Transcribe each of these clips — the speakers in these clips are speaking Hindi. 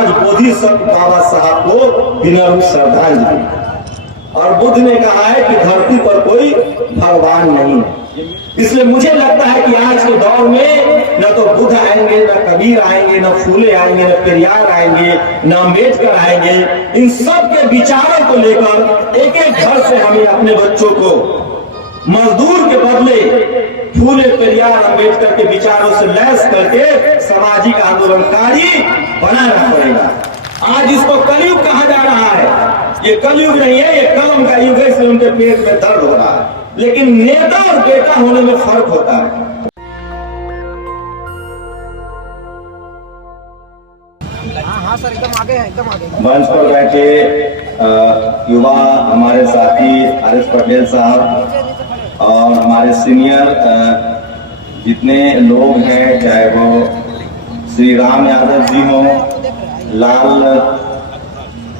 आज बोधिसत्व बाबा साहब को विनम्र श्रद्धांजलि। और बुद्ध ने कहा है कि धरती पर कोई भगवान नहीं है। इसलिए मुझे लगता है कि आज के दौर में न तो बुद्ध आएंगे, न कबीर आएंगे, न फूले आएंगे, न पेरियार आएंगे, न अम्बेडकर आएंगे। इन सब के विचारों को लेकर एक एक घर से हमें अपने बच्चों को मजदूर के बदले फूले पेरियार अम्बेडकर के विचारों से लैस करके सामाजिक आंदोलनकारी बनाना पड़ेगा। आज इसको कलयुग कहा जा रहा है। ये कलयुग नहीं है, ये कलम का युग है, इसलिए उनके पेट में दर्द हो रहा है। लेकिन नेता और बेटा होने में फर्क होता है। हाँ सर, एकदम आगे है, एकदम आगे। मंच पर बैठे युवा हमारे साथी आर.एस. पटेल साहब और हमारे सीनियर जितने लोग हैं, चाहे वो श्री राम यादव जी हो, लाल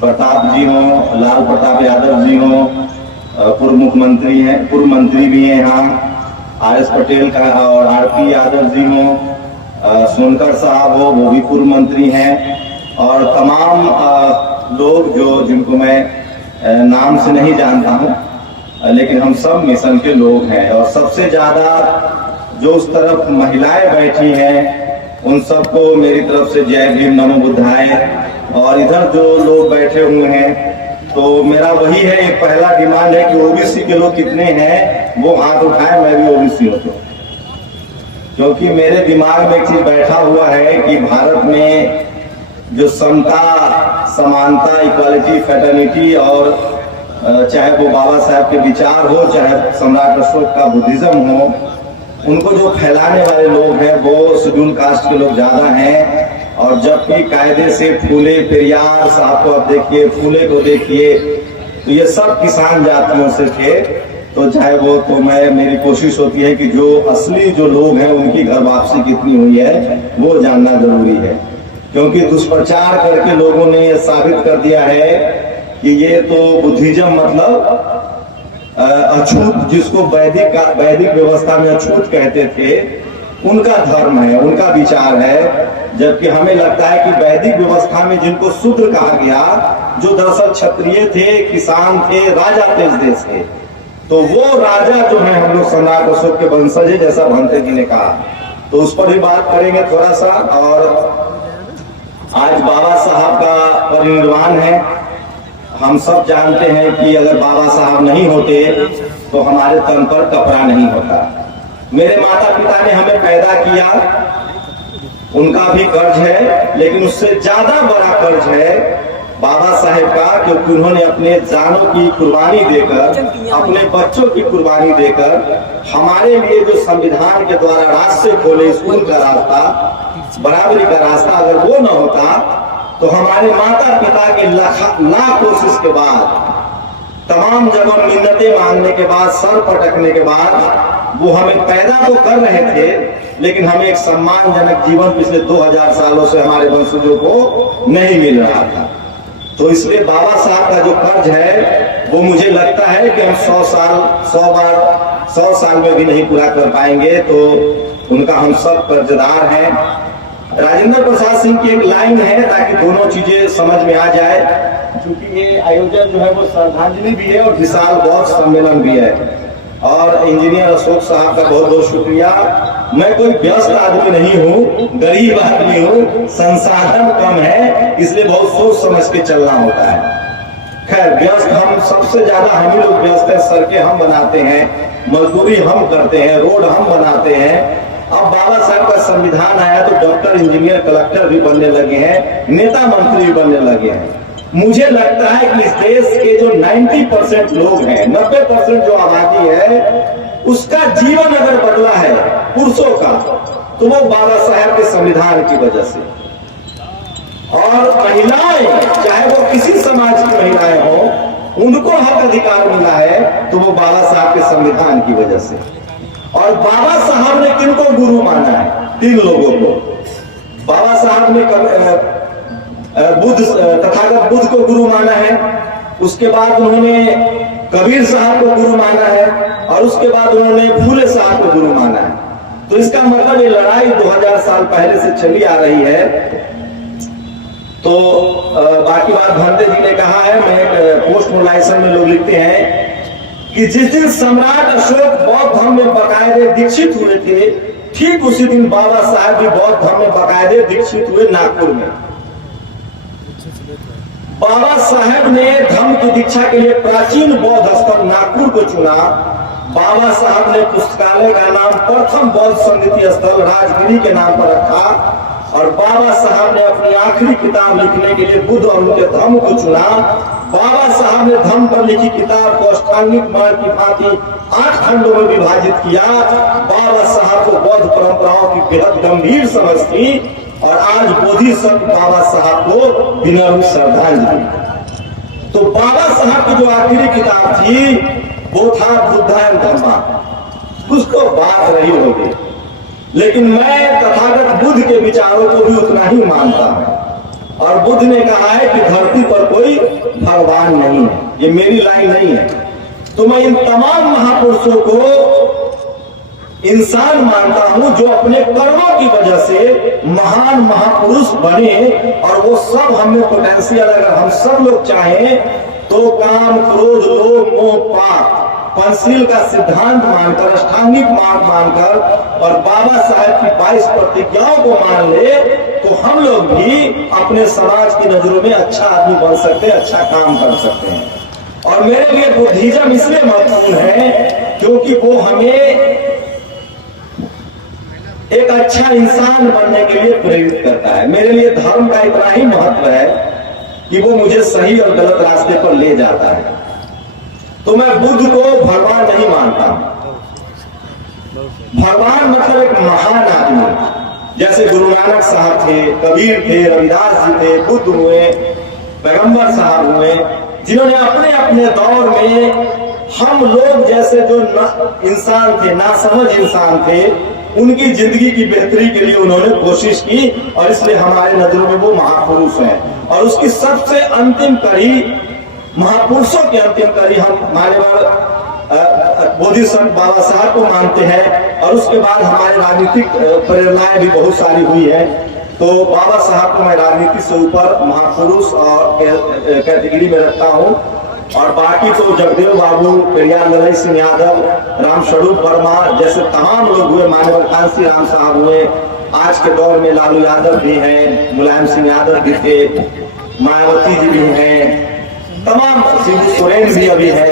प्रताप जी हो, लाल प्रताप यादव जी हो, पूर्व मुख्यमंत्री हैं, पूर्व मंत्री भी हैं यहाँ, आर.एस. पटेल का और आर.पी. यादव जी हो, सोनकर साहब हो, वो भी पूर्व मंत्री हैं, और तमाम लोग जो जिनको मैं नाम से नहीं जानता हूँ, लेकिन हम सब मिशन के लोग हैं। और सबसे ज्यादा जो उस तरफ महिलाएं बैठी हैं, उन सबको मेरी तरफ से जय भीम नमो बुद्धाय। और इधर जो लोग बैठे हुए हैं, तो मेरा वही है, एक पहला डिमांड है कि ओबीसी के लोग कितने हैं वो हाथ उठाएं। मैं भी ओबीसी हूँ, तो क्योंकि मेरे दिमाग में एक चीज बैठा हुआ है कि भारत में जो समता, समानता, इक्वालिटी, फ्रेटर्निटी और चाहे वो बाबा साहब के विचार हो, चाहे सम्राट अशोक का बुद्धिज्म हो, उनको जो फैलाने वाले लोग हैं वो शेड्यूल कास्ट के लोग ज्यादा हैं। और जबकि कायदे से फूले पेरियार साहब को आप देखिए, फूले को देखिए, तो ये सब किसान जातियों से थे। तो चाहे वो, तो मेरी कोशिश होती है कि जो असली जो लोग हैं उनकी घर वापसी कितनी हुई है वो जानना जरूरी है। क्योंकि दुष्प्रचार करके लोगों ने ये साबित कर दिया है कि ये तो बुद्धिज्म मतलब अछूत, जिसको वैदिक व्यवस्था में अछूत कहते थे, उनका धर्म है, उनका विचार है। जबकि हमें लगता है कि वैदिक व्यवस्था में जिनको शूद्र कहा गया, जो दरअसल क्षत्रिय थे, किसान थे, राजा थे इस देश के, तो वो राजा जो है हम लोग सम्राट अशोक के वंशज है, जैसा भंते जी ने कहा। तो उस पर भी बात करेंगे थोड़ा सा। और आज बाबा साहब का परिनिर्वाण है। हम सब जानते हैं कि अगर बाबा साहब नहीं होते तो हमारे तन पर कपड़ा नहीं होता। मेरे माता पिता ने हमें पैदा किया, उनका भी कर्ज है, लेकिन उससे ज्यादा बड़ा कर्ज है बाबा साहेब का, क्योंकि उन्होंने अपने जानों की कुर्बानी देकर, अपने बच्चों की कुर्बानी देकर हमारे लिए जो संविधान के द्वारा रास्ते खोले, स्कूल का रास्ता, बराबरी का रास्ता, अगर वो न होता तो हमारे माता पिता के लाख कोशिश के बाद, तमाम जगह मिन्नतें मांगने के बाद, सर पटकने के बाद, वो हमें पैदा तो कर रहे थे, लेकिन हमें एक सम्मानजनक जीवन पिछले 2000 सालों से हमारे वंशजों को नहीं मिल रहा था। तो इसलिए बाबा साहब का जो कर्ज है वो मुझे लगता है कि हम 100 साल में भी नहीं पूरा कर पाएंगे। तो उनका हम सब कर्जदार हैं। राजेंद्र प्रसाद सिंह की एक लाइन है, ताकि दोनों चीजें समझ में आ जाए, क्योंकि ये आयोजन जो है वो श्रद्धांजलि भी है और विशाल बौद्ध सम्मेलन भी है। और इंजीनियर अशोक साहब का बहुत बहुत शुक्रिया। मैं कोई व्यस्त आदमी नहीं हूँ, गरीब आदमी हूँ, संसाधन कम है, इसलिए बहुत सोच समझ के चलना होता है। खैर, व्यस्त हम सबसे ज्यादा हम ही लोग व्यस्त हैं। सड़कें हम बनाते हैं, मजदूरी हम करते हैं, रोड हम बनाते हैं। अब बाबा साहब का संविधान आया तो डॉक्टर, इंजीनियर, कलेक्टर भी बनने लगे हैं, नेता मंत्री भी बनने लगे हैं। मुझे लगता है कि इस देश के जो 90% लोग हैं, 90% जो आबादी है, उसका जीवन अगर बदला है पुरुषों का, तो वो बाबा साहब के संविधान की वजह से। और महिलाएं, चाहे वो किसी समाज की महिलाएं हो, उनको हक अधिकार मिला है तो वो बाबा साहब के संविधान की वजह से। और बाबा साहब ने किनको गुरु माना है? 3 लोगों को। बाबा साहब ने तथागत बुद्ध को गुरु माना है, उसके बाद उन्होंने कबीर साहब को गुरु माना है, और उसके बाद उन्होंने फूले साहब को गुरु माना है। तो इसका मतलब ये लड़ाई 2000 साल पहले से चली आ रही है तो बाकी बात भंते जी ने कहा है। मैं पोस्ट मोलाइसन में लोग लिखते हैं कि जिस दिन सम्राट अशोक बौद्ध धर्म में बाकायदे दीक्षित हुए थे, ठीक उसी दिन बाबा साहब भी बौद्ध धर्म में बाकायदे दीक्षित हुए नागपुर में। बाबा साहब ने धर्म की दीक्षा के लिए प्राचीन बौद्ध स्थल नागपुर को चुना। बाबा साहब ने पुस्तकालय का नाम प्रथम बौद्ध संगति स्थल राजगिरी के नाम पर रखा और बाबा साहब ने अपनी आखिरी किताब लिखने के लिए बुद्ध और उनके धर्म को चुना। बाबा साहब ने धर्म पर लिखी किताब को अष्टांगिक मार्ग की भांति 8 खंडों में विभाजित किया। बाबा साहब को बौद्ध परंपराओं की बेहद गंभीर समझ थी और आज बोधिसत्व बाबा साहब को विनम्र श्रद्धांजलि। तो बाबा साहब की जो आखिरी किताब थी वो था बुद्धायन धर्मा, उसको बात रही होगी, लेकिन मैं तथागत बुद्ध के विचारों को भी उतना ही मानता हूं। और बुद्ध ने कहा है कि धरती पर कोई भगवान नहीं है, ये मेरी लाइन नहीं है। तो मैं इन तमाम महापुरुषों को इंसान मानता हूं जो अपने कर्मों की वजह से महान महापुरुष बने और वो सब हमें पोटेंशियल, अगर हम सब लोग चाहें तो काम क्रोध लोभ मोह पाप पंचशील का सिद्धांत मानकर, अष्टांगिक मार्ग मानकर और बाबा साहब की 22 प्रतिज्ञाओं को मान ले तो हम लोग भी अपने समाज की नजरों में अच्छा आदमी बन सकते हैं, अच्छा काम कर सकते हैं। और मेरे लिए बुद्धिज्म इसलिए महत्वपूर्ण है क्योंकि वो हमें एक अच्छा इंसान बनने के लिए प्रेरित करता है। मेरे लिए धर्म का इतना ही महत्व है कि वो मुझे सही और गलत रास्ते पर ले जाता है। तो मैं बुद्ध को भगवान नहीं मानता। भगवान मतलब एक महान आदमी, जैसे गुरु नानक साहब थे, कबीर थे, रविदास जी थे, बुद्ध हुए, पैगंबर साहब हुए, जिन्होंने अपने अपने दौर में हम लोग जैसे जो इंसान थे, नासमझ इंसान थे, उनकी जिंदगी की बेहतरी के लिए उन्होंने कोशिश की और इसलिए हमारे नजरों में वो महापुरुष हैं। और उसकी सबसे अंतिम कड़ी, महापुरुषों की अंतिम कड़ी हम मान्यवर बोधिसत्व बाबा साहब को मानते हैं। और उसके बाद हमारे राजनीतिक प्रेरणाएं भी बहुत सारी हुई है। तो बाबा साहब को मैं राजनीति से ऊपर महापुरुष और कैटेगरी में रखता हूँ। और बाकी तो जगदेव बाबू, पेरियार लड़ई सिंह यादव, रामस्वरूप वर्मा जैसे तमाम लोग हुए, मान्यवर कांसी राम साहब हुए, आज के दौर में लालू यादव भी हैं, मुलायम सिंह यादव भी थे, मायावती जी भी हैं, तमाम शिबू सोरेन भी अभी है।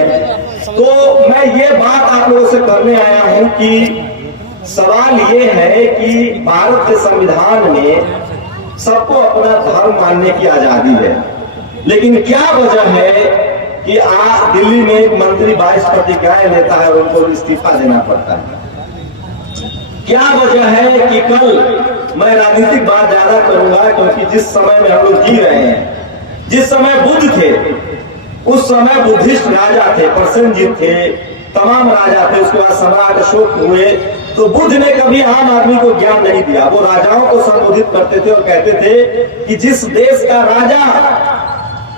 तो मैं ये बात आप लोगों से करने आया हूं कि सवाल ये है कि भारत के संविधान में सबको अपना धर्म मानने की आजादी है, लेकिन क्या वजह है कि आज दिल्ली में एक मंत्री 22 प्रतिज्ञाएं लेता है और उनको इस्तीफा देना पड़ता है? क्या वजह है कि कल मैं राजनीतिक बात ज्यादा करूंगा क्योंकि जिस समय में हम लोग जी रहे हैं, जिस समय बुद्ध थे उस समय बुद्धिस्ट राजा थे, प्रसेनजीत थे, तमाम राजा थे, उसके बाद सम्राट अशोक हुए। तो बुद्ध ने कभी आम आदमी को ज्ञान नहीं दिया, वो राजाओं को संबोधित करते थे और कहते थे कि जिस देश का राजा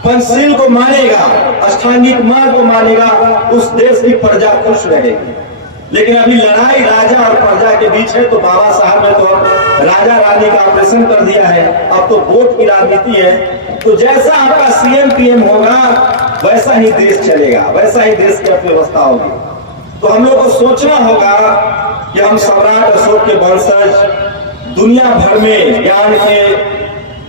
पंचशील को मानेगा, अष्टांगिक मार्ग को मानेगा, उस देश की प्रजा खुश रहेगी। लेकिन अभी लड़ाई राजा और प्रजा के बीच है। तो बाबा साहब ने तो राजा रानी का ऑपरेशन कर दिया है, अब तो वोट की राजनीति है। तो जैसा आपका सीएम पीएम होगा वैसा ही देश चलेगा, वैसा ही देश की अर्थव्यवस्था होगी। तो हम लोग को सोचना होगा कि हम सम्राट अशोक के वंशज, दुनिया भर में ज्ञान के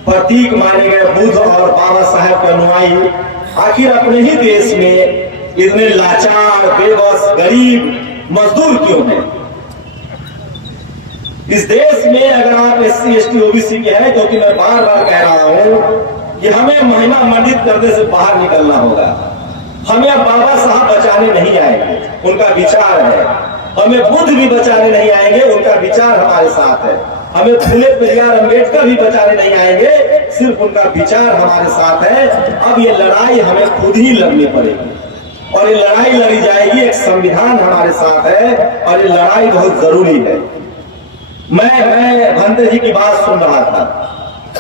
प्रतीक माने गए बुद्ध और बाबा साहब के अनुयायी, आखिर अपने ही देश में इतने लाचार, बेबस, गरीब, मजदूर क्यों हैं? इस देश में अगर आप SC ST OBC के हैं, क्योंकि मैं बार बार कह रहा हूं कि हमें महिमा मंडित करने से बाहर निकलना होगा। हमें अब बाबा साहब बचाने नहीं आएंगे, उनका विचार है। हमें बुद्ध भी बचाने नहीं आएंगे, उनका विचार हमारे साथ है। हमें फूले पेरियार अम्बेडकर भी बचाने नहीं आएंगे, सिर्फ उनका विचार हमारे साथ है। अब ये लड़ाई हमें खुद ही लड़नी पड़ेगी और ये लड़ाई लड़ी जाएगी, एक संविधान हमारे साथ है और ये लड़ाई बहुत जरूरी है। मैं भंते जी की बात सुन रहा था।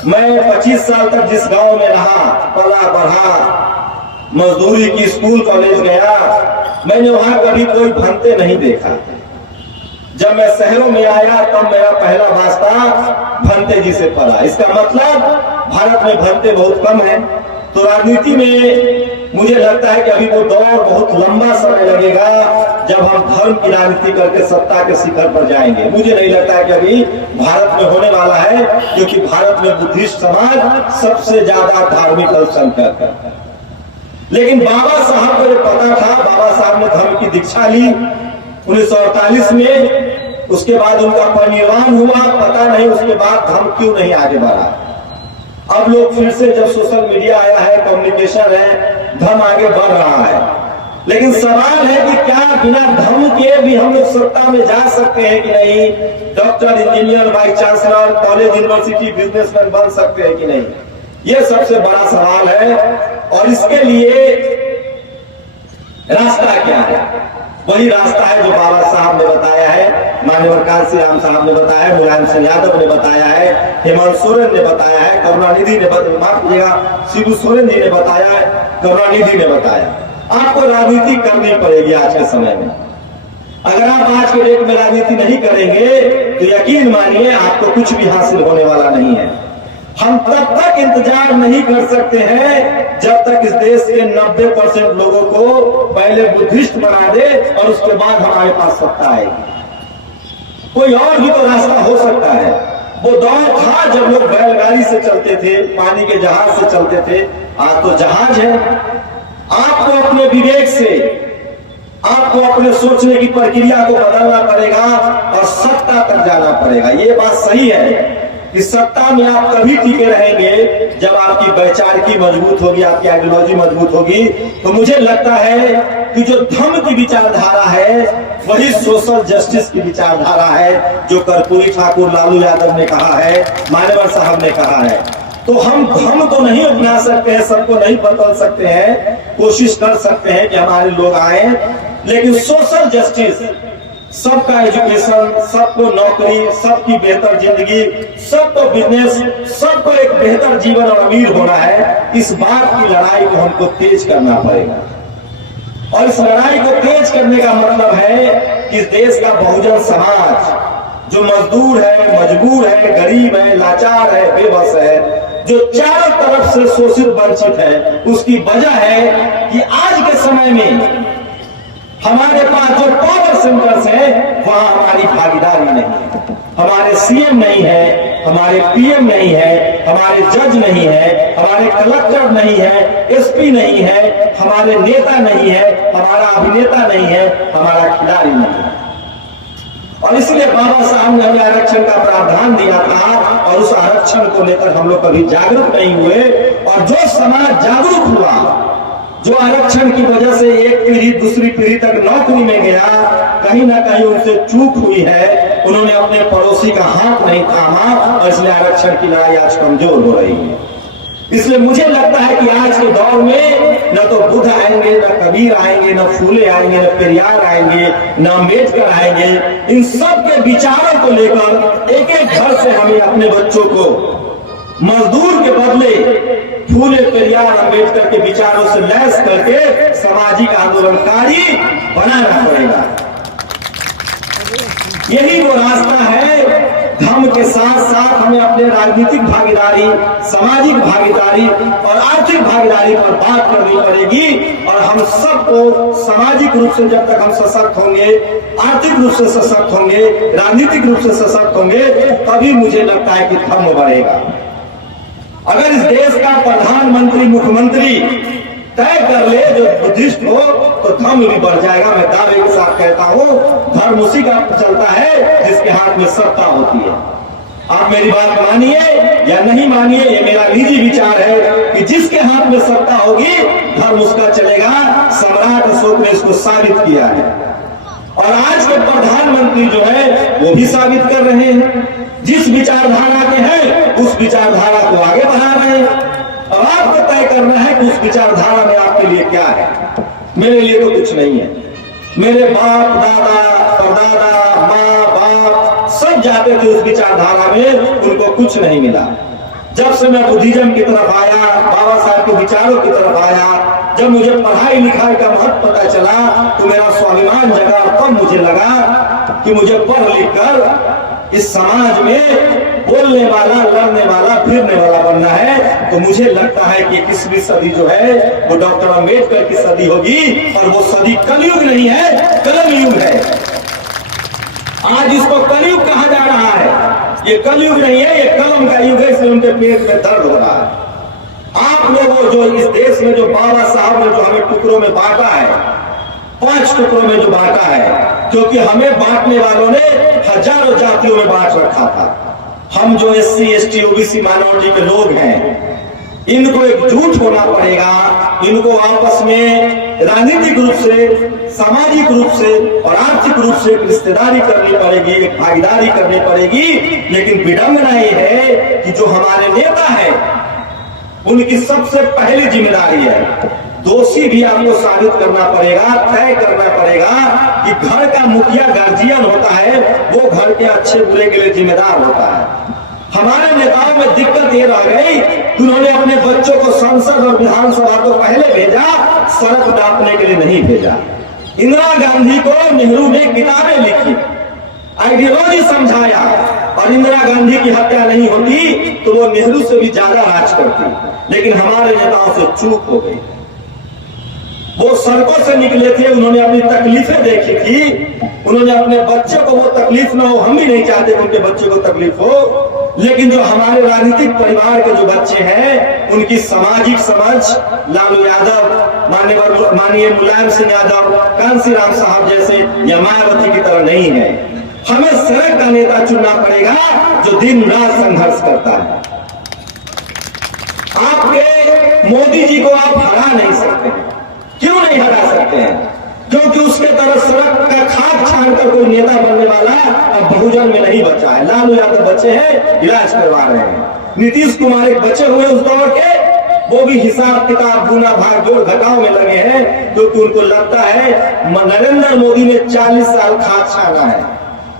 मैं 25 साल तक जिस गांव में रहा, पला बढ़ा, मजदूरी की, स्कूल कॉलेज गया, मैंने वहां कभी कोई भंते नहीं देखा। जब मैं शहरों में आया तब मेरा पहला वास्ता भंते जी से पड़ा। इसका मतलब भारत में भंते बहुत कम है। तो राजनीति में मुझे लगता है कि अभी वो दौर बहुत लंबा समय लगेगा जब हम धर्म की राजनीति करके सत्ता के शिखर पर जाएंगे। मुझे नहीं लगता है कि अभी भारत में होने वाला है, क्योंकि भारत में बुद्धिस्ट समाज सबसे ज्यादा धार्मिक अल्पसंख्यक है। लेकिन बाबा साहब को जो पता था, बाबा साहब ने धर्म की दीक्षा ली 1948 में, उसके बाद उनका परिनिर्वाण हुआ। पता नहीं उसके बाद धर्म क्यों नहीं आगे बढ़ा। अब लोग फिर से, जब सोशल मीडिया आया है, कम्युनिकेशन है, धर्म आगे बढ़ रहा है। लेकिन सवाल है कि क्या बिना धर्म के भी हम लोग सत्ता में जा सकते हैं कि नहीं? Doctor, engineer, vice chancellor, college, university, businessman बन सकते हैं कि नहीं? ये सबसे बड़ा सवाल है। और इसके लिए रास्ता क्या है? वही रास्ता है जो बाबा साहब ने बताया है, माननीय कांसी राम साहब ने बताया है, मुलायम सिंह यादव ने बताया है, हेमंत सोरेन ने बताया है, करुणानिधि ने माफ कीजिएगा, शिबू सोरेन जी ने बताया है, करुणानिधि ने बताया। आपको राजनीति करनी पड़ेगी आज के समय में। अगर आप आज के डेट में राजनीति नहीं करेंगे तो यकीन मानिए आपको कुछ भी हासिल होने वाला नहीं है। हम तब तक इंतजार नहीं कर सकते हैं जब तक इस देश के 90% लोगों को पहले बुद्धिस्ट बना दे और उसके बाद हमारे पास सत्ता आएगी। कोई और भी तो रास्ता हो सकता है। वो दौर था जब लोग बैलगाड़ी से चलते थे, पानी के जहाज से चलते थे। आज तो जहाज है। आपको अपने विवेक से, आपको अपने सोचने की प्रक्रिया को बदलना पड़ेगा और सत्ता तक जाना पड़ेगा। ये बात सही है कि सत्ता में आप तभी टिके रहेंगे जब आपकी वैचारिकी मजबूत होगी, आपकी आइडियोलॉजी मजबूत होगी। तो मुझे लगता है कि जो धर्म की विचारधारा है वही सोशल जस्टिस की विचारधारा है, जो कर्पूरी ठाकुर लालू यादव ने कहा है, मान्यवर साहब ने कहा है। तो हम धर्म तो नहीं अपना सकते हैं, सबको नहीं बदल सकते हैं, कोशिश कर सकते हैं कि हमारे लोग आए, लेकिन सोशल जस्टिस, सबका एजुकेशन, सबको नौकरी, सबकी बेहतर जिंदगी, सबको बिजनेस, सबको एक बेहतर जीवन और अमीर होना है। इस बात की लड़ाई को हमको तेज करना पड़ेगा। और इस लड़ाई को तेज करने का मतलब है कि इस देश का बहुजन समाज जो मजदूर है, मजबूर है, गरीब है, लाचार है, बेबस है, जो चारों तरफ से शोषित वंचित है, उसकी वजह है कि आज के समय में हमारे पास जो पावर सेंटर्स है वहां हमारी भागीदारी नहीं है। हमारे सीएम नहीं है, हमारे पीएम नहीं है, हमारे जज नहीं है, हमारे कलेक्टर नहीं है, एसपी नहीं है, हमारे नेता नहीं है, हमारा अभिनेता नहीं है, हमारा खिलाड़ी नहीं है। और इसलिए बाबा साहब ने हमें आरक्षण का प्रावधान दिया था और उस आरक्षण को लेकर हम लोग कभी जागरूक नहीं हुए। और जो समाज जागरूक हुआ, जो आरक्षण की वजह से एक पीढ़ी दूसरी पीढ़ी तक नौकरी में गया, कहीं ना कहीं उनसे चूक हुई है, उन्होंने अपने पड़ोसी का हाथ नहीं थामा और इसलिए आरक्षण की लड़ाई आज कमजोर हो रही है। इसलिए मुझे लगता है कि आज के दौर में न तो बुद्ध आएंगे, न कबीर आएंगे, न फूले आएंगे, न पेरियार आएंगे, न अम्बेडकर आएंगे। इन सब के विचारों को लेकर एक एक घर से हमें अपने बच्चों को मजदूर के बदले फूले, पेरियार, अम्बेडकर के विचारों से लैस करके सामाजिक आंदोलनकारी बनाना पड़ेगा। यही वो रास्ता है। धर्म के साथ साथ हमें अपने राजनीतिक भागीदारी, सामाजिक भागीदारी और आर्थिक भागीदारी पर बात करनी पड़ेगी। और हम सबको सामाजिक रूप से जब तक हम सशक्त होंगे, आर्थिक रूप से सशक्त होंगे, राजनीतिक रूप से सशक्त होंगे, तभी मुझे लगता है कि धर्म बढ़ेगा। अगर इस देश का प्रधानमंत्री, मुख्यमंत्री तय कर ले जो बुद्धिस्ट हो, तो धर्म भी बढ़ जाएगा। मैं दावे के साथ कहता हूँ, धर्म उसी का चलता है जिसके हाथ में सत्ता होती है। आप मेरी बात मानिए या नहीं मानिए, ये मेरा निजी विचार है कि जिसके हाथ में सत्ता होगी धर्म उसका चलेगा। सम्राट अशोक ने इसको साबित किया है और आज के प्रधानमंत्री जो है वो भी साबित कर रहे हैं। जिस विचारधारा के हैं उस विचारधारा को आगे बढ़ा रहे हैं। अब आपको तय करना है कि उस विचारधारा में आपके लिए क्या है। मेरे लिए तो कुछ नहीं है। मेरे बाप दादा, परदादा, माँ बाप सब जाते थे उस विचारधारा में, उनको कुछ नहीं मिला। जब से मैं बुद्धिज्म की तरफ आया, बाबा साहब के विचारों की तरफ आया, जब मुझे पढ़ाई लिखाई का महत्व पता चला तो मेरा स्वाभिमान जगा। तब मुझे लगा कि मुझे पढ़ लिख कर इस समाज में बोलने वाला, लड़ने वाला, फिरने वाला बनना है, तो मुझे लगता है कि 21वीं सदी जो है वो डॉक्टर अंबेडकर की सदी होगी। और वो सदी कलयुग नहीं है, कलम युग है। आज इसको कलयुग कहा जा रहा है। ये कलयुग नहीं है, ये कलम का युग है, इसलिए उनके पेट में दर्द हो रहा है। आप लोगों जो इस देश में जो बाबा साहब ने जो हमें टुकड़ों में बांटा है, 5 टुकड़ों में जो बांटा है, क्योंकि हमें बांटने वालों ने हजारों जातियों में बांट रखा था। हम जो SC ST OBC माइनॉरिटी के लोग हैं, इनको एकजुट होना पड़ेगा। इनको आपस में राजनीतिक रूप से, सामाजिक रूप से और आर्थिक रूप से रिश्तेदारी करनी पड़ेगी, एक भागीदारी करनी पड़ेगी। लेकिन विडंबना ये है कि जो हमारे नेता है, उनकी सबसे पहली जिम्मेदारी है, दोषी भी आपको साबित करना पड़ेगा, तय करना पड़ेगा कि घर का मुखिया गार्जियन होता है, वो घर के अच्छे बुरे के लिए जिम्मेदार होता है। हमारे नेताओं में दिक्कत ये रह गई कि उन्होंने अपने बच्चों को संसद और विधानसभा को पहले भेजा, सड़क नापने के लिए नहीं भेजा। इंदिरा गांधी को नेहरू ने किताबें लिखी, आइडियोलॉजी समझाया, और इंदिरा गांधी की हत्या नहीं होती तो वो नेहरू से भी ज्यादा राज करती। लेकिन हमारे नेताओं से चूक हो गई। वो सड़कों से निकले थे, उन्होंने अपनी तकलीफें देखी थी, उन्होंने अपने बच्चे को वो तकलीफ ना हो, हम भी नहीं चाहते कि उनके बच्चे को तकलीफ हो। लेकिन जो हमारे राजनीतिक परिवार के जो बच्चे हैं, उनकी सामाजिक समझ लालू यादव, माननीय मुलायम सिंह यादव, कांसी राम साहब जैसे या मायावती की तरह नहीं है। हमें सड़क का नेता चुनना पड़ेगा जो दिन रात संघर्ष करता है। आपके मोदी जी को आप हरा नहीं सकते। क्यों नहीं हरा सकते हैं? क्योंकि उसके तरफ सड़क का खाक छान कर कोई नेता बनने वाला अब बहुजन में नहीं बचा है। लालू यादव बचे हैं, इलाज करवा रहे हैं। नीतीश कुमार एक बचे हुए उस दौर के, वो भी हिसाब किताब गुना भाग जोड़ घटाव में लगे हैं, क्योंकि उनको लगता है नरेंद्र मोदी ने 40 साल खाक छाना है,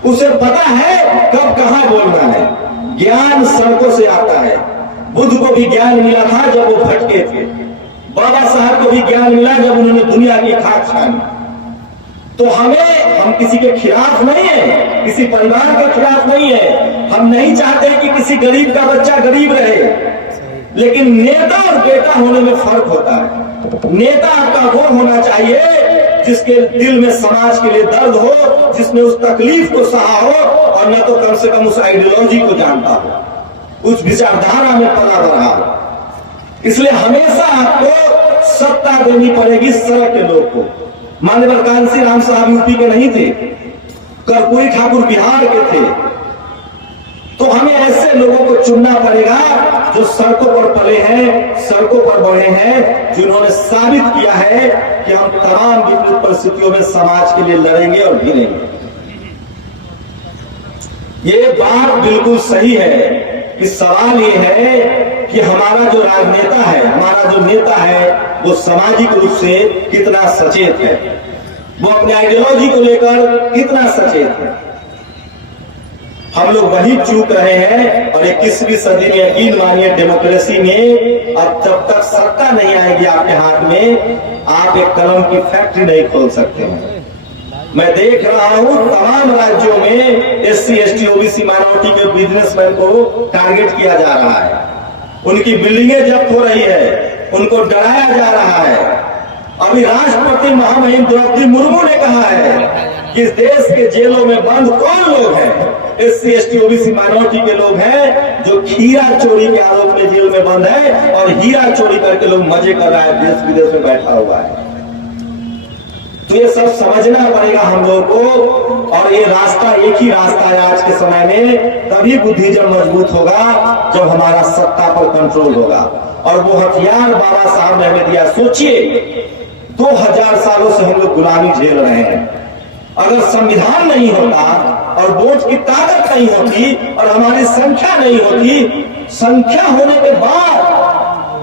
उसे पता है कब कहां बोलना है। ज्ञान सड़कों से आता है। बुद्ध को भी ज्ञान मिला था जब वो भटके थे, बाबा साहब को भी ज्ञान मिला जब उन्होंने दुनिया की खाक छानी। तो हम किसी के खिलाफ नहीं है, किसी परिवार के खिलाफ नहीं है। हम नहीं चाहते कि किसी गरीब का बच्चा गरीब रहे, लेकिन नेता और बेटा होने में फर्क होता है। नेता आपका वो होना चाहिए जिसके दिल में समाज के लिए दर्द हो, जिसने उस तकलीफ को सहा हो, और न तो कम से कम उस आइडियोलॉजी को जानता हो, उस विचारधारा में पला रहा हो। इसलिए हमेशा आपको सत्ता देनी पड़ेगी सड़क के लोग को। माननीय कांसी राम साहब यूपी के नहीं थे, कर्पूरी ठाकुर बिहार के थे। तो हमें ऐसे लोगों को चुनना पड़ेगा जो सड़कों पर पले हैं, सड़कों पर बढ़े हैं, जिन्होंने साबित किया है कि हम तमाम विपरीत परिस्थितियों में समाज के लिए लड़ेंगे और भिड़ेंगे। ये बात बिल्कुल सही है कि सवाल ये है कि हमारा जो राजनेता है, हमारा जो नेता है, वो सामाजिक रूप से कितना सचेत है, वो अपने आइडियोलॉजी को लेकर कितना सचेत है। हम लोग वही चूक रहे हैं। और 21वीं सदी में यकीन मानिए, डेमोक्रेसी में अब जब तक सत्ता नहीं आएगी आपके हाथ में, आप एक कलम की फैक्ट्री नहीं खोल सकते हैं। मैं देख रहा हूं तमाम राज्यों में SC ST OBC माइनॉरिटी के बिजनेसमैन को टारगेट किया जा रहा है, उनकी बिल्डिंगें जब्त हो रही है, उनको डराया जा रहा है। अभी राष्ट्रपति महामहिम द्रौपदी मुर्मू ने कहा है कि इस देश के जेलों में बंद कौन लोग हैं? SC ST OBC माइनॉरिटी के लोग हैं जो हीरा चोरी के आरोप में जेल में बंद है, और हीरा चोरी करके लोग मजे कर रहा है, देश विदेश में बैठा हुआ है। तो ये सब समझना पड़ेगा हम लोगों को। और ये रास्ता एक ही रास्ता है आज के समय में, तभी बुद्धिज्म मजबूत होगा जब हमारा सत्ता पर कंट्रोल होगा। और वो हथियार बाबा साहब ने हमें दिया। सोचिए 2000 सालों से हम लोग गुलामी झेल रहे हैं। अगर संविधान नहीं होता और वोट की ताकत नहीं होती और हमारी संख्या नहीं होती, संख्या होने के बाद,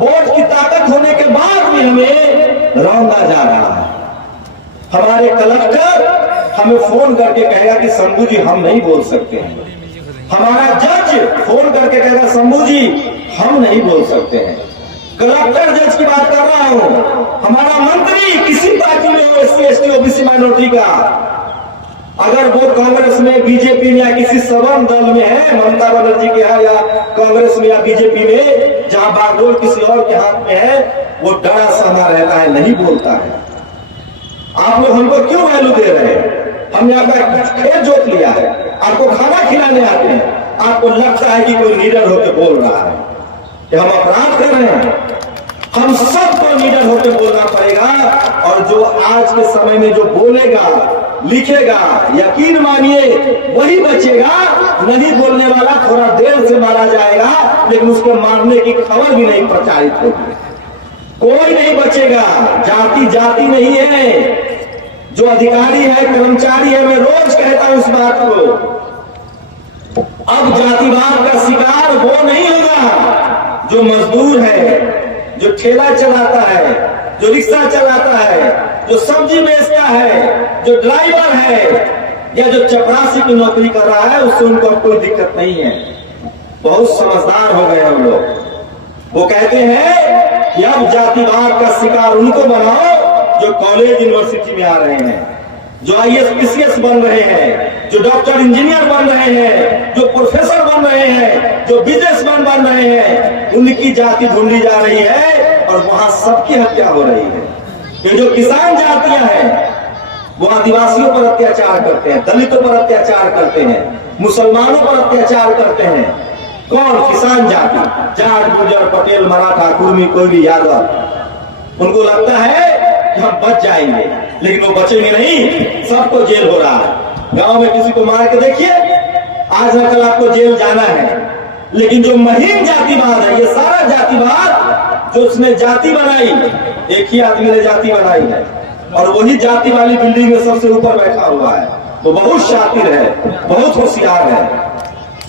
वोट की ताकत होने के बाद भी हमें रौंदा जा रहा है। हमारे कलेक्टर हमें फोन करके कहेगा कि शंभू जी हम नहीं बोल सकते हैं। हमारा जज फोन करके कहेगा शंभू जी हम नहीं बोल सकते हैं। कलेक्टर जज की बात कर रहा हूं। हमारा मंत्री किसी पार्टी में हो, SC ST OBC माइनॉरिटी का, अगर वो कांग्रेस में, बीजेपी में या किसी सवर्ण दल में है, ममता बनर्जी के यहाँ या कांग्रेस में या बीजेपी में, जहां बागडोर किसी और के हाथ में है, वो डरा सहमा रहता है, नहीं बोलता है। आप लोग हमको क्यों वैल्यू दे रहे हैं? हमने आपका खेत जोत लिया है, आपको खाना खिलाने आते हैं, आपको लगता है कि कोई लीडर होकर बोल रहा है कि हम अपराध कर रहे हैं। हम सबको लीडर होकर बोलना पड़ेगा, और जो आज के समय में जो बोलेगा, लिखेगा, यकीन मानिए वही बचेगा। नहीं बोलने वाला थोड़ा देर से मारा जाएगा, लेकिन उसके मारने की खबर भी नहीं प्रचारित होगी। कोई नहीं बचेगा। जाति जाति नहीं है। जो अधिकारी है, कर्मचारी है, मैं रोज कहता हूं इस बात को, अब जातिवाद का शिकार वो नहीं होगा जो मजदूर है, जो ठेला चलाता है, जो रिक्शा चलाता है, जो सब्जी बेचता है, जो ड्राइवर है, या जो चपरासी की नौकरी कर रहा है, उससे उनको कोई दिक्कत नहीं है। बहुत समझदार हो गए हम लोग। वो कहते हैं कि अब जातिवाद का शिकार उनको बनाओ जो कॉलेज यूनिवर्सिटी में आ रहे हैं, जो IAS PCS बन रहे हैं, जो डॉक्टर इंजीनियर बन रहे हैं, जो प्रोफेसर बन रहे हैं, जो बिजनेसमैन बन रहे हैं, उनकी जाति ढूंढी जा रही है और वहां सबकी हत्या हो रही है। ये जो किसान जातियां हैं, वो आदिवासियों पर अत्याचार करते हैं, दलितों पर अत्याचार करते हैं, मुसलमानों पर अत्याचार करते हैं। कौन? किसान जाति, जाट, गुर्जर, पटेल, मराठा, कुर्मी, कोई भी यादव। उनको लगता है कि हम बच जाएंगे, लेकिन वो बचेंगे नहीं। सबको जेल हो रहा है। गांव में किसी को मार के देखिए, आज न कल आपको जेल जाना है। लेकिन जो महीन जातिवाद है, ये सारा जातिवाद जो उसने जाति बनाई, एक ही आदमी ने जाति बनाई है, और वही जाति वाली बिल्डिंग में सबसे ऊपर बैठा हुआ है। वो बहुत शातिर है, बहुत होशियार है।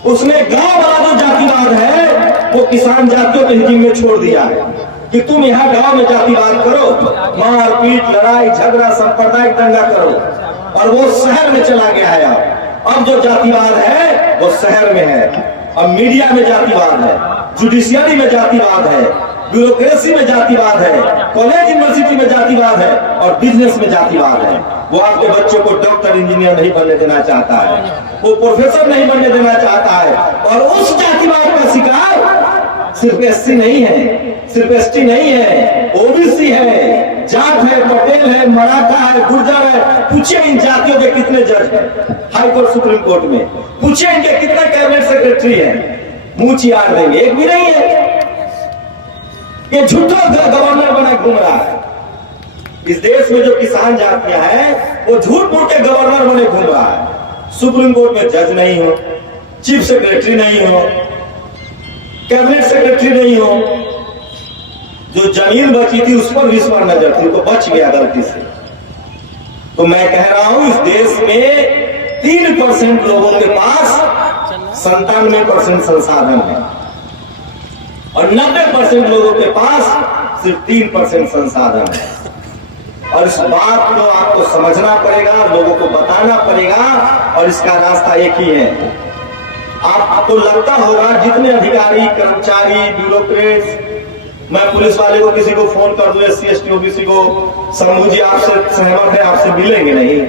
उसने गांव वाला जो जातिवाद है, वो किसान जातियों के हित में छोड़ दिया है कि तुम यहाँ गांव में जातिवाद करो, मारपीट, लड़ाई झगड़ा, सांप्रदायिक दंगा करो, और वो शहर में चला गया है। अब जो जातिवाद है वो शहर में है। अब मीडिया में जातिवाद है, जुडिशियरी में जातिवाद है, ब्यूरोक्रेसी में जातिवाद है, कॉलेज यूनिवर्सिटी में जातिवाद है, और बिजनेस में जातिवाद है। वो आपके बच्चों को डॉक्टर इंजीनियर नहीं बनने देना चाहता है, वो प्रोफेसर नहीं बनने देना चाहता है। और उस जातिवाद का शिकार सिर्फ SC नहीं है, सिर्फ ST नहीं है, OBC है, जाट है, पटेल है, मराठा है, गुर्जर है। पूछिए इन जातियों के कितने जज हैं हाई कोर्ट, सुप्रीम कोर्ट में। पूछिए इनके कितने कैबिनेट सेक्रेटरी हैं, मुंह चियार देंगे, एक भी नहीं है। ये झूठा गवर्नर बना घूम रहा है। इस देश में जो किसान जातियां हैं, वो झूठ मूठ के गवर्नर बने घूम रहा है। सुप्रीम कोर्ट में जज नहीं हो, चीफ सेक्रेटरी नहीं हो, कैबिनेट सेक्रेटरी नहीं हो। जो जमीन बची थी उस पर भी इस बार नजर थी, तो बच गया गलती से। तो मैं कह रहा हूं, इस देश में 3% लोगों के पास 97% संसाधन है, और 90% लोगों के पास सिर्फ 3% संसाधन है। और इस बात को आपको समझना पड़ेगा, लोगों को बताना पड़ेगा, और इसका रास्ता एक ही है। आपको लगता होगा जितने अधिकारी, कर्मचारी, ब्यूरोक्रेट्स, मैं पुलिस वाले को किसी को फोन कर दूं, SC ST OBC को, शंभू जी आपसे सहमत है, आपसे मिलेंगे नहीं,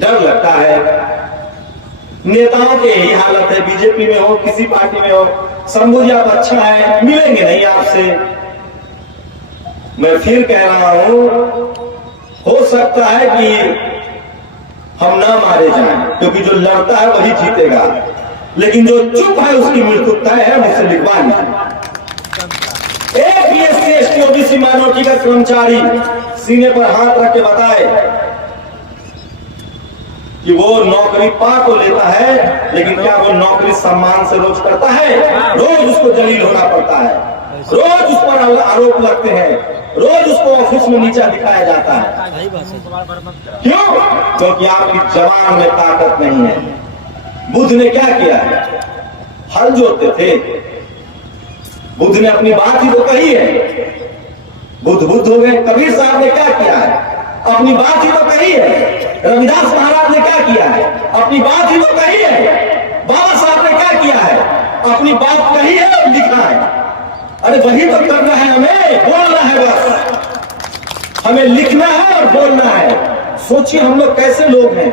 डर लगता है। नेताओं के यही हालत है, बीजेपी में हो, किसी पार्टी में हो, शंभू जी आप अच्छा है, मिलेंगे नहीं आपसे। मैं फिर कह रहा हूं, हो सकता है कि हम ना मारे जाएं, क्योंकि जो लड़ता है वही जीतेगा, लेकिन जो चुप है उसकी मृत्यु तय है। मुझसे लिखवा लीजिए। एक भी SC ST OBC माइनॉरिटी का कर्मचारी सीने पर हाथ रख के बताए कि वो नौकरी पा तो लेता है, लेकिन क्या वो नौकरी सम्मान से रोज करता है? रोज उसको जलील होना पड़ता है, रोज उस पर आरोप लगते हैं, रोज उसको ऑफिस में नीचा दिखाया जाता है। क्यों? क्योंकि आपकी जवान में ताकत नहीं है। बुद्ध ने क्या किया? हल जोतते थे। बुद्ध ने अपनी बात ही तो कही है। बुद्ध हो गए। कबीर साहब ने क्या किया है? अपनी बात ही तो कही है। रविदास महाराज ने क्या किया है? अपनी बात ही तो कही है। बाबा साहब ने क्या किया है? अपनी बात कही है और लिखा है। अरे वही तो करना है, हमें बोलना है, बस हमें लिखना है और बोलना है। सोचिए हम लोग कैसे लोग हैं,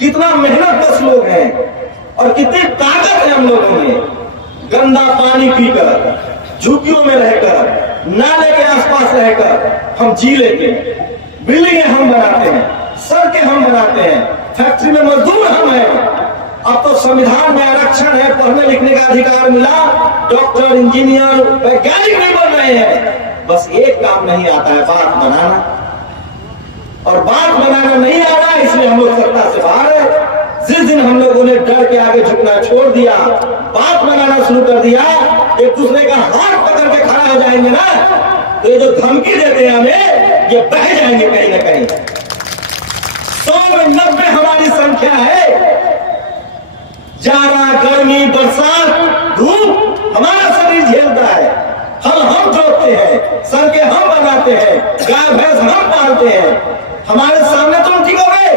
कितना मेहनत कश लोग हैं और कितनी ताकत है हम लोगों में। गंदा पानी पीकर, झुग्गियों में रहकर, नाले के आसपास रहकर हम जी लेते हैं। बिल्डिंगें हम बनाते हैं, सड़कें हम बनाते हैं, फैक्ट्री में मजदूर हम हैं। अब तो संविधान में आरक्षण है, पढ़ने लिखने का अधिकार मिला, डॉक्टर, इंजीनियर, वैज्ञानिक नहीं बन रहे हैं। बस एक काम नहीं आता है, बात बनाना। और बात बनाना नहीं आ रहा, इसलिए हम लोग सत्ता से बाहर है। जिस दिन हम लोगों ने डर के आगे झुकना छोड़ दिया, बात बनाना शुरू कर दिया, एक दूसरे का हाथ पकड़ के खड़ा हो जाएंगे ना, तो ये जो धमकी देते हैं हमें, ये बह जाएंगे कहीं ना कहीं। 100 में 90 हमारी संख्या है। जाड़ा, गर्मी, बरसात, धूप हमारा शरीर झेलता है। हम जोतते हैं, सड़कें हम बनाते हैं, गाय भैंस हम पालते हैं। हमारे सामने तुम ठीक हो गए।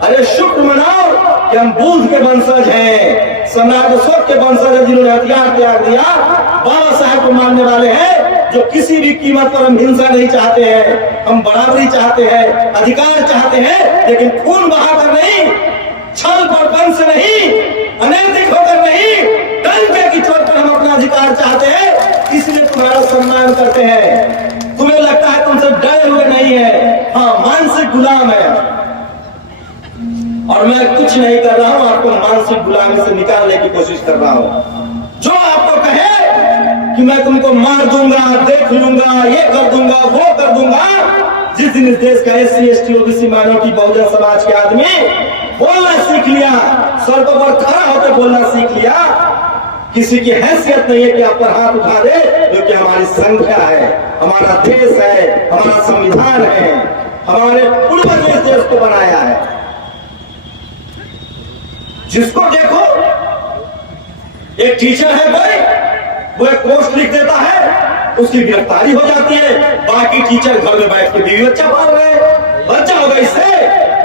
अरे शुक्र मनाओ कि हम बुद्ध के वंशज हैं, सम्राट अशोक के वंशज हैं, जिन्होंने हथियार त्याग दिया। बाबा साहब को मानने वाले हैं, जो किसी भी कीमत पर हम हिंसा नहीं चाहते हैं, हम बराबरी चाहते हैं, अधिकार चाहते हैं, लेकिन खून बहाकर नहीं, छल प्रपंच से नहीं, अनैतिक होकर नहीं, डंके की चोट पर हम अपना अधिकार चाहते हैं। इसलिए तुम्हारा सम्मान करते हैं। तुम्हें लगता है तुमसे डरे हुए नहीं है, हाँ मानसिक गुलाम है। और मैं कुछ नहीं कर रहा हूं, आपको मानसिक गुलामी से निकालने की कोशिश कर रहा हूं। जो आपको कहे कि मैं तुमको मार दूंगा, देख लूंगा, ये कर दूंगा, वो कर दूंगा, जिस दिन इस देश का SC, ST, OBC, minority, Bahujan Samaj के आदमी बोलना सीख लिया, सड़कों पर खड़ा होकर बोलना सीख लिया, किसी की हैसियत नहीं है कि आप पर हाथ उठा दे, क्योंकि हमारी संख्या है, हमारा देश है, हमारा संविधान है, हमारे पूर्वज ने इस देश को बनाया है। जिसको देखो, एक टीचर है कोई, वो एक पोस्ट लिख देता है, उसकी गिरफ्तारी हो जाती है। बाकी टीचर घर में बैठ के बीवी बच्चा पाल रहे हैं। बच्चा होगा इससे,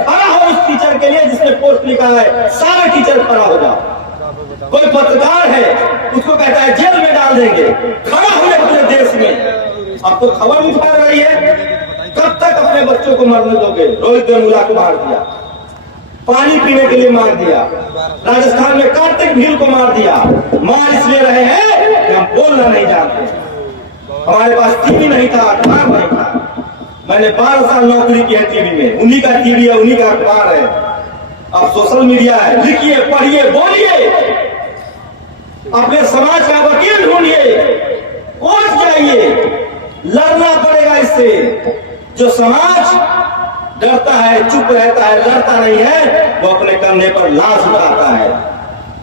खड़ा हो उस टीचर के लिए जिसने पोस्ट लिखा है, सारे टीचर खड़ा हो जाओ। कोई पत्रकार है, उसको कहता है जेल में डाल देंगे, खड़ा हुए पूरे देश में। अब तो खबर भी फैल रही है, कब तक अपने बच्चों को मरने दोगे? रोहित वेमुला को मार दिया, पानी पीने के लिए मार दिया, राजस्थान में कार्तिक भील को मार दिया। मार इसलिए रहे हैं कि हम बोलना नहीं जानते। हमारे पास टीवी नहीं था, अखबार नहीं था। मैंने 12 साल नौकरी की है टीवी में, उन्हीं का टीवी है, उन्हीं का अखबार है। अब सोशल मीडिया है, लिखिए, पढ़िए, बोलिए, अपने समाज का वकील ढूंढिए, कोर्ट जाइए, लड़ना पड़ेगा इससे। जो समाज डरता है, चुप रहता है, लड़ता नहीं है, वो अपने कंधे पर लाश उठाता है।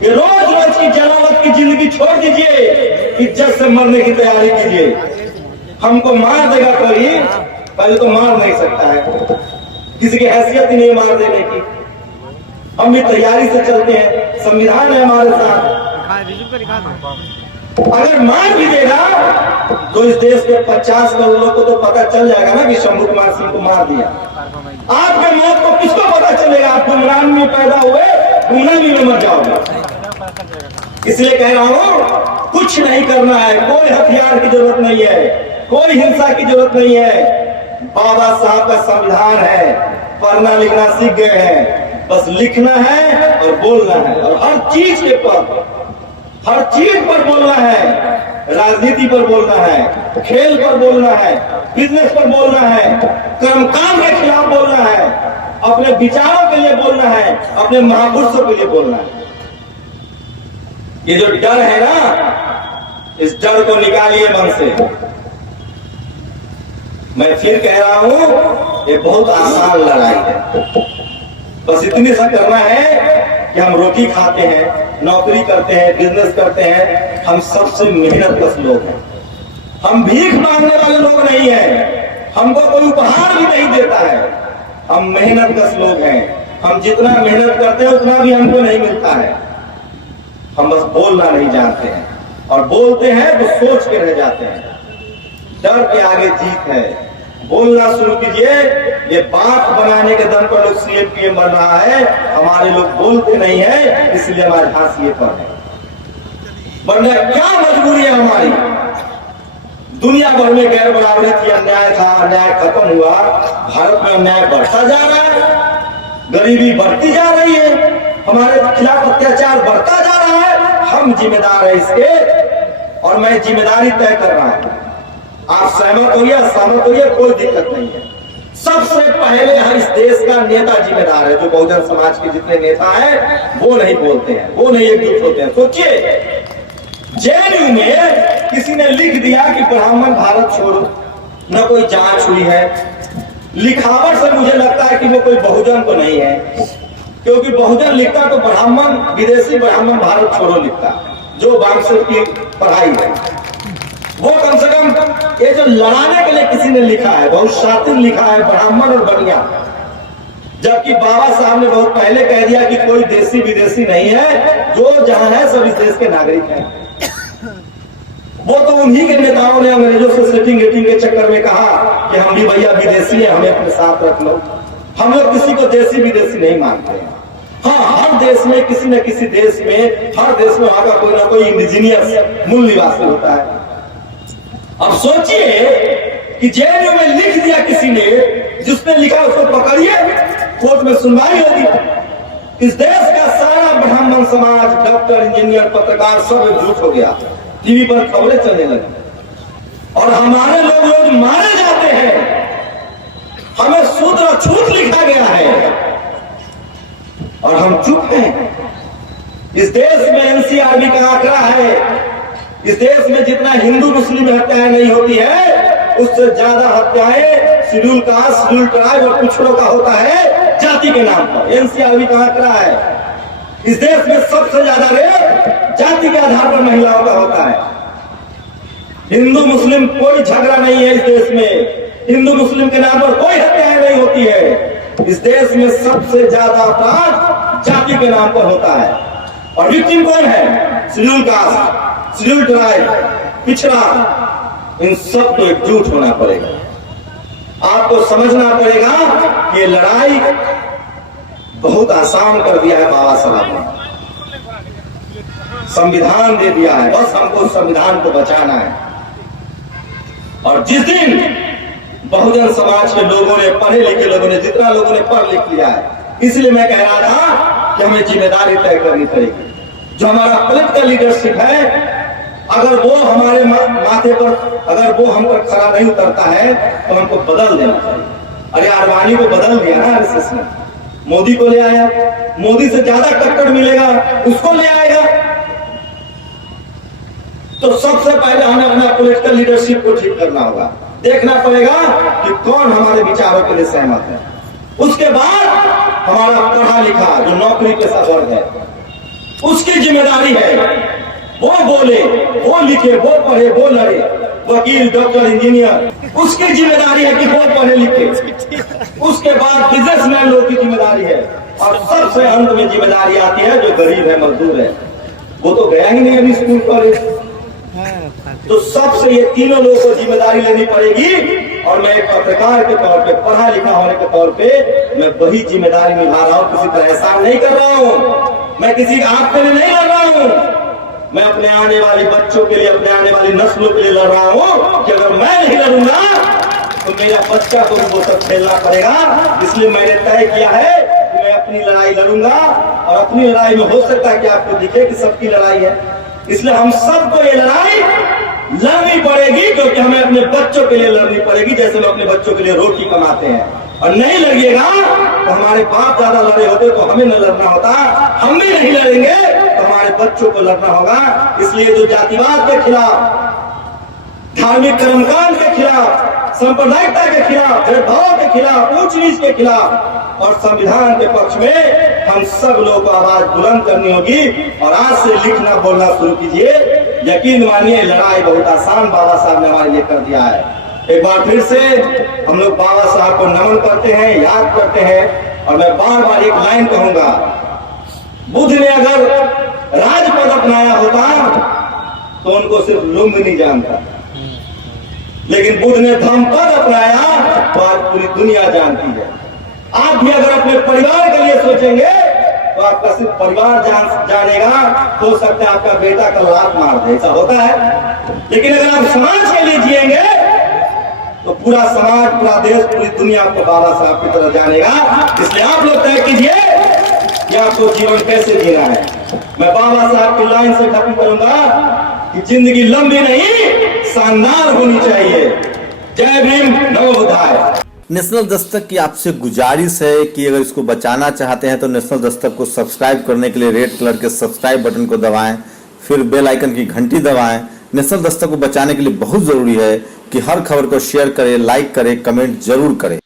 ये रोज रोज की जलावत की जिंदगी छोड़ दीजिए, इज्जत से मरने की तैयारी कीजिए। हमको मार देगा कोई, पहले तो मार नहीं सकता है, किसी की हैसियत ही नहीं मार देने की। हम भी तैयारी से चलते हैं, संविधान है हमारे साथ। अगर मार भी देगा तो इस देश के 50 करोड़ को तो पता चल जाएगा ना कि शंभू कुमार सिंह को मार दिया। आपके मौत को किसको पता चलेगा? आप गुमरान में पैदा हुए, गुमरानी में मर जाओगे। इसलिए कह रहा हूं, कुछ नहीं करना है, कोई हथियार की जरूरत नहीं है, कोई हिंसा की जरूरत नहीं है। बाबा साहब का संविधान है, पढ़ना लिखना सीख गए हैं, बस लिखना है और बोलना है, और हर चीज के पर, हर चीज पर बोलना है। राजनीति पर बोलना है, खेल पर बोलना है, बिजनेस पर बोलना है, कर्मकांड के खिलाफ बोलना है, अपने विचारों के लिए बोलना है, अपने महापुरुषों के लिए बोलना है। ये जो डर है ना, इस डर को निकालिए मन से। मैं फिर कह रहा हूं, ये बहुत आसान लड़ाई है। बस इतनी सा करना है कि हम रोटी खाते हैं, नौकरी करते हैं, बिजनेस करते हैं, हम सबसे मेहनत कश लोग हैं। हम भीख मांगने वाले लोग नहीं हैं, हमको कोई उपहार भी नहीं देता है। हम मेहनत कश लोग हैं। हम जितना मेहनत करते हैं उतना भी हमको नहीं मिलता है। हम बस बोलना नहीं जानते हैं, और बोलते हैं तो सोच के रह जाते हैं। डर के आगे जीत है। बोलना शुरू कीजिए। ये बात बनाने के दम पर लोग CM PM बन रहा है, हमारे लोग बोलते नहीं है, इसलिए हमारे हाशिए पर है। वरना क्या मजबूरी है हमारी? दुनिया भर में गैर बराबरी थी, अन्याय था, अन्याय खत्म हुआ, भारत में अन्याय बढ़ता जा रहा है। गरीबी बढ़ती जा रही है, हमारे खिलाफ अत्याचार बढ़ता जा रहा है, हम जिम्मेदार है इसके, और मैं जिम्मेदारी तय कर रहा हूं। आप सहमत होइए, असहमत होइए, कोई दिक्कत नहीं है। सबसे पहले हर इस देश का नेता जिम्मेदार है। जो बहुजन समाज के जितने नेता हैं वो नहीं बोलते हैं, वो नहीं एकजुट होते हैं। सोचिए, जेएनयू में किसी ने लिख दिया कि ब्राह्मण भारत छोड़ो, न कोई जांच हुई है। लिखावट से मुझे लगता है कि वो कोई बहुजन तो नहीं है, क्योंकि बहुजन लिखता तो ब्राह्मण, विदेशी ब्राह्मण भारत छोड़ो लिखता, जो बांग्सुर की पढ़ाई है। वो कम से कम ये जो लड़ाने के लिए किसी ने लिखा है, बहुत शातिर लिखा है, ब्राह्मण और बनिया। जबकि बाबा साहब ने बहुत पहले कह दिया कि कोई देशी विदेशी नहीं है, जो जहां है सब इस देश के नागरिक हैं। वो तो उन्हीं के नेताओं ने अंग्रेजों से सेटिंग गेटिंग के चक्कर में कहा कि हम भी भैया विदेशी हैं, हमें अपने साथ रख लो। हम लोग किसी को देशी विदेशी नहीं मानते हैं। हाँ, हर देश में, किसी न किसी देश में, हर देश में वहां का कोई ना कोई इंडिजीनियस मूल निवासी होता है। अब सोचिए कि जेएनयू में लिख दिया किसी ने, जिसने लिखा उसको पकड़िए, कोर्ट में सुनवाई होगी। इस देश का सारा ब्राह्मण समाज, डॉक्टर, इंजीनियर, पत्रकार सब एकजुट हो गया, टीवी पर खबरें चलने लगी, और हमारे लोग रोज मारे जाते हैं। हमें शूद्र अछूत लिखा गया है और हम चुप हैं। इस देश में एनसीआरबी का आंकड़ा है, इस देश में जितना हिंदू मुस्लिम हत्याएं नहीं होती है, उससे ज्यादा हत्याएं शेड्यूल कास्ट, शेड्यूल ट्राइब और पिछड़ों का होता है जाति के नाम पर। एनसीआरबी का आंकड़ा है। इस देश में सबसे ज्यादा रेप जाति के आधार पर महिलाओं का होता है। हिंदू मुस्लिम कोई झगड़ा नहीं है इस देश में, हिंदू मुस्लिम के नाम पर कोई हत्याएं नहीं होती है। इस देश में सबसे ज्यादा अपराध जाति के नाम पर होता है, और विक्टिम कौन है? शेड्यूल कास्ट, शेड्यूल ट्राइब, पिछड़ा। इन सब को एकजुट होना पड़ेगा। आपको समझना पड़ेगा कि लड़ाई बहुत आसान कर दिया है बाबा साहब ने, संविधान दे दिया है, बस हमको संविधान को बचाना है। और जिस दिन बहुजन समाज के लोगों ने, पढ़े लिखे लोगों ने, जितना लोगों ने पढ़ लिख लिया है, इसलिए मैं कह रहा था कि हमें जिम्मेदारी तय करनी पड़ेगी। जो हमारा पॉलिटिकल लीडरशिप है, अगर वो हमारे माथे पर, अगर वो हम पर खरा नहीं उतरता है तो हमको बदल देना चाहिए। अरे आडवाणी को बदल दिया ना आरएसएस ने, मोदी को ले आया, मोदी से ज्यादा कट्टर मिलेगा उसको ले आएगा। तो सबसे पहले हमें अपना पॉलिटिकल लीडरशिप को ठीक करना होगा, देखना पड़ेगा कि कौन हमारे विचारों के लिए सहमत है। उसके बाद हमारा पढ़ा लिखा जो नौकरी पेशा वर्ग है, उसकी जिम्मेदारी है वो बोले, वो लिखे, वो पढ़े, वो लड़े। वकील, डॉक्टर, इंजीनियर, उसकी जिम्मेदारी है कि वो पढ़े लिखे। उसके बाद बिजनेसमैन लोग की जिम्मेदारी है, और सबसे अंत में जिम्मेदारी आती है जो गरीब है, मजदूर है, वो तो गया ही नहीं अभी स्कूल कॉलेज। तो सबसे ये तीनों लोगों को जिम्मेदारी लेनी पड़ेगी। और मैं एक पत्रकार के तौर पे, पढ़ा लिखा होने के तौर पे, मैं वही जिम्मेदारी निभा रहा हूँ। किसी तरह एहसान नहीं कर रहा हूँ, मैं किसी आग के लिए नहीं लड़ रहा हूँ। मैं अपने आने वाले बच्चों के लिए, अपने आने वाली नस्लों के लिए लड़ रहा हूँ कि अगर मैं नहीं लड़ूंगा तो मेरा बच्चा को वो सब खेलना पड़ेगा। इसलिए मैंने तय किया है कि मैं अपनी लड़ाई लड़ूंगा, और अपनी लड़ाई में हो सकता है कि आपको दिखे कि सबकी लड़ाई है। इसलिए हम सबको ये लड़ाई लड़नी पड़ेगी, क्योंकि हमें अपने बच्चों के लिए लड़नी पड़ेगी, जैसे हम अपने बच्चों के लिए रोटी कमाते हैं। और नहीं लड़िएगा तो हमारे बाप दादा लड़े होते तो हमें न लड़ना होता, हम भी नहीं लड़ेंगे तो हमारे बच्चों को लड़ना होगा। इसलिए जो जातिवाद के खिलाफ, धार्मिक कर्मकांड के खिलाफ, सांप्रदायिकता के खिलाफ, भेदभाव के खिलाफ, ऊंच नीच के खिलाफ और संविधान के पक्ष में हम सब लोगों को आवाज बुलंद करनी होगी। और आज से लिखना बोलना शुरू कीजिए। यकीन मानिए, लड़ाई बहुत आसान बाबा साहब ने हमारे लिए कर दिया है। एक बार फिर से हम लोग बाबा साहब को नमन करते हैं, याद करते हैं। और मैं बार बार एक लाइन कहूंगा, बुद्ध ने अगर राजपद अपनाया होता तो उनको सिर्फ लुंग नहीं जानता, लेकिन बुद्ध ने धम्मपद अपनाया तो आज पूरी दुनिया जानती है। आप भी अगर अपने परिवार के लिए सोचेंगे तो आपका सिर्फ परिवार जानेगा। हो सकता है आपका बेटा कल लात मार दे, ऐसा होता है। लेकिन अगर आप समाज के लिए जिएंगे तो पूरा समाज, पूरा देश, पूरी दुनिया को बाबा साहब की तरह जानेगा। इसलिए आप लोग तय कीजिए कि आपको जीवन कैसे जीना है। मैं बाबा साहब की लाइन से खत्म करूंगा कि जिंदगी लंबी नहीं, शानदार होनी चाहिए। जय भीम, नमो बुद्धाय। नेशनल दस्तक की आपसे गुजारिश है कि अगर इसको बचाना चाहते हैं तो नेशनल दस्तक को सब्सक्राइब करने के लिए रेड कलर के सब्सक्राइब बटन को दबाएं, फिर बेल आइकन की घंटी दबाएं। नेशनल दस्तक को बचाने के लिए बहुत जरूरी है कि हर खबर को शेयर करें, लाइक करें, कमेंट जरूर करें।